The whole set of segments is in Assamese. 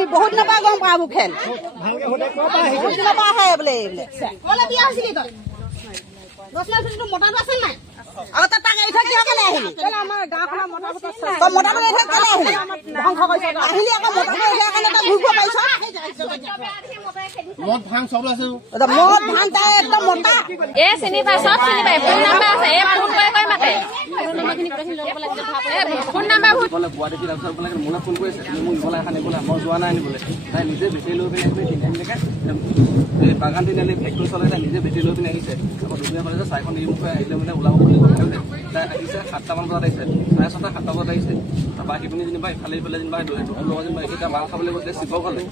আমি বহুত নাপা গম পাবো খেল বহুত নাপা আহে বোলে বিয়া হৈছিলি তই 10 লাখ মোটাটো আছে নাই আৰু তাক এৰি থৈ কিয় কেলে আহিলি আমাৰ গাঁওখনৰ মোটাটো এৰি থৈ কেলে আহিলি ধ্বংস কৰিছ আহিলি আকৌ মোটাটো এৰি থৈ কাৰণে তই ঘূৰিব পাৰিছ মদ ভাং চব আছে মদ ভাং তাই একদম মোটা এ চিনি পাই সব চিনি পাই ফোন নাম্বাৰ আছে এ ফোন কৰি মাতে ফোন নাম্বাৰ বলে বুৱা দেখি ৰাস্তাৰ বলে মোলা ফোন কৰিছে মোক ইফালে এখন বলে মই যোৱা নাই আনিবলে তাই নিজে বেছি লৈ পিনে তিনিদিনলৈকে এই বাগান তিনিআলি ফেক্টৰী চলাই তাই নিজে বেছি লৈ পিনে আহিছে আকৌ দুপৰীয়া পালে যে চাইখন এই মুখে আহিলে মানে ওলাব বুলি কৈছে তাই আহিছে 7টামান বজাত আহিছে 6:30 7টা বজাত আহিছে তাৰপৰা আহি পিনি যেনিবা ইফালে যেনিবা যেনিবা এতিয়া মাল খাবলৈ গৈছে শিৱ খালে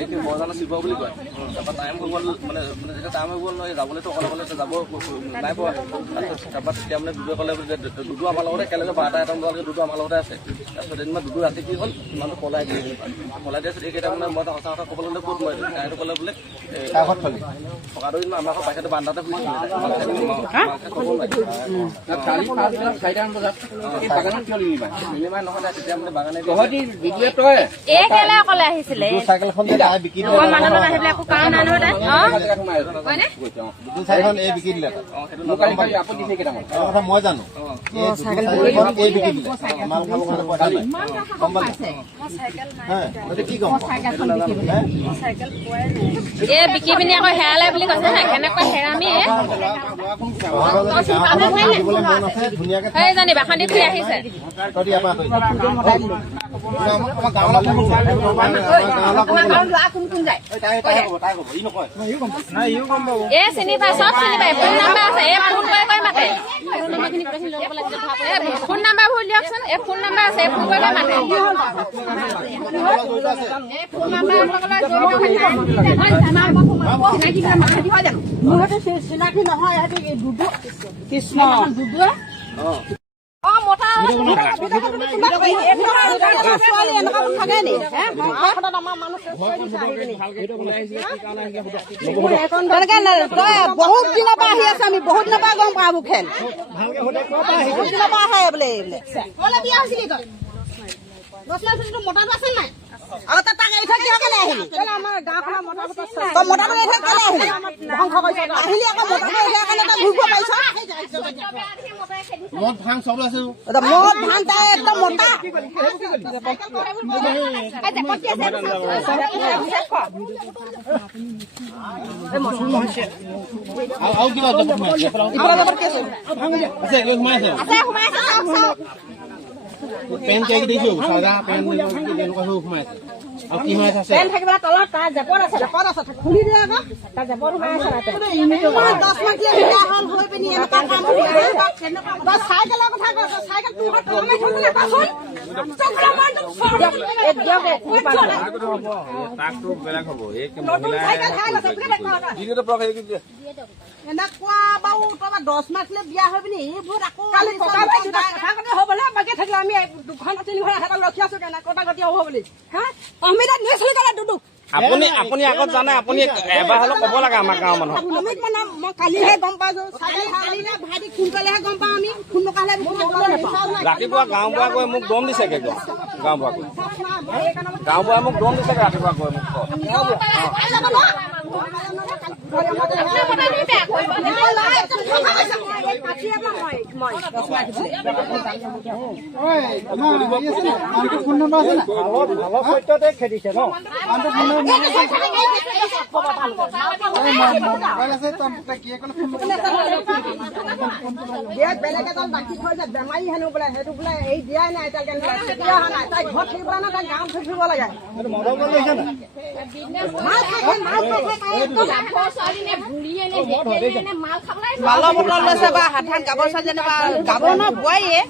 এইটো মজানা শিৱ বুলি কয় তাৰপৰা টাইম হৈ গ'ল মানে যেতিয়া টাইম হৈ গ'ল নহয় যাবলৈতো অকলে যাব নাই পোৱা তাৰপৰা তেতিয়া মানে দুদুৱে ক'লে যে দুদু আমাৰ লগতে একেলগে 12টা বজালৈকে দুদু আমাৰ লগতে আছে তাৰপিছত যেনিবা দুদু ৰাতি কি হ'ল ইমানটো পলাই দিয়ে এইকেইটা মানে মই সঁচা কথা ক'বলৈ হ'লে ক'ত মই তাইটো ক'লে বোলে থকাটো যেনিবা আমাৰ বাহিৰতে বান্দাতে মই জানো বিকি পিনি আকৌ হেৰালে বুলি কৈছে না কেনেকৈ হেৰামি জানি বাখান্দি ফুৰি আহিছে এ চিনি পাই সব চিনি পাই ফোন নাম্বাৰ আছে এ ফোন কৰি মাতে ফোন নাম্বাৰ ভুল দিয়কচোন এ ফোন নাম্বাৰ আছে ফোন কৰি মাতে চিনাকি নহয় কৃষ্ণ বহুত দিনৰ পৰা আহি আছে আমি বহুত নাপা গম পাবো খেল বহুত দিনৰ পৰা আহে বোলে বিয়া হৈছিলি তই 10 লাখ মোটাটো আছে নাই আৰু তাক এৰি থৈ কিয় কেলে আহিলি আমাৰ গাঁওখনৰ মোটাটো এৰি থৈ কেলে আহিলি ধ্বংস কৰিছ আহিলি আকৌ মোটাটো এৰি থৈ কাৰণে তই ঘূৰিব পাৰিছ মদ ভাং চব আছে মদ ভাং তাই একদম মোটা আৰু কিবা পেন চাই দিছো সাদা পেন এনেকুৱা সোমাই আছে আৰু কি সোমাই আছে পেন থাকিব তলত তাৰ জেপত আছে খুলি দে আকৌ তাৰ জেপত সোমাই আছে 10 মাহ দিয়া হল হৈ পিনি এনেকুৱা কাম কেনেকুৱা চাইকেলৰ কথা কৈছ চাইকেল তোৰ তললৈ থলে পাছল চকলা মান তাকটো বেলেগ হ'ব এক মহিলা ভিডিওটো প্ৰক হেৰি দি এনেকুৱা বাউ তবা 10 মাহ লৈ বিয়া হৈ পিনি এইবোৰ আকৌ কালি কথা কথা হ'বলে বাকি থাকিলে আমি দুখন তিনি ঘৰ হাতত ৰখি আছো কেনে কটা গতি হ'ব বুলি হা অমিতা নিছলি কৰা দুদু আপুনি আগত জানে আপুনি এবাৰ হলো ক'ব লাগে আমাৰ গাঁৱৰ মানুহ অমিত মানে মই কালিহে গম পাইছো চাইকেল হালিলে ভাইটি ফোন কৰিলেহে গম পাওঁ আমি ফোন নকৰিলে ৰাতিপুৱা গাঁও বুঢ়া গৈ মোক দম দিছে কে গাঁও বুঢ়া মোক দম দিছে ৰাতিপুৱা গৈ মোক খেদিছে ন বেলেগ এজন বাকী থৈ যে বেমাৰী হেনো বোলে সেইটো বোলে এই দিয়াই নাই তাই ঘৰত থাকিব না তাই গাঁৱত থাকিব লাগে মালৰ বটল লৈছে বা হাত গাবৰ যেনিবা গাব ন বোৱাৰীয়ে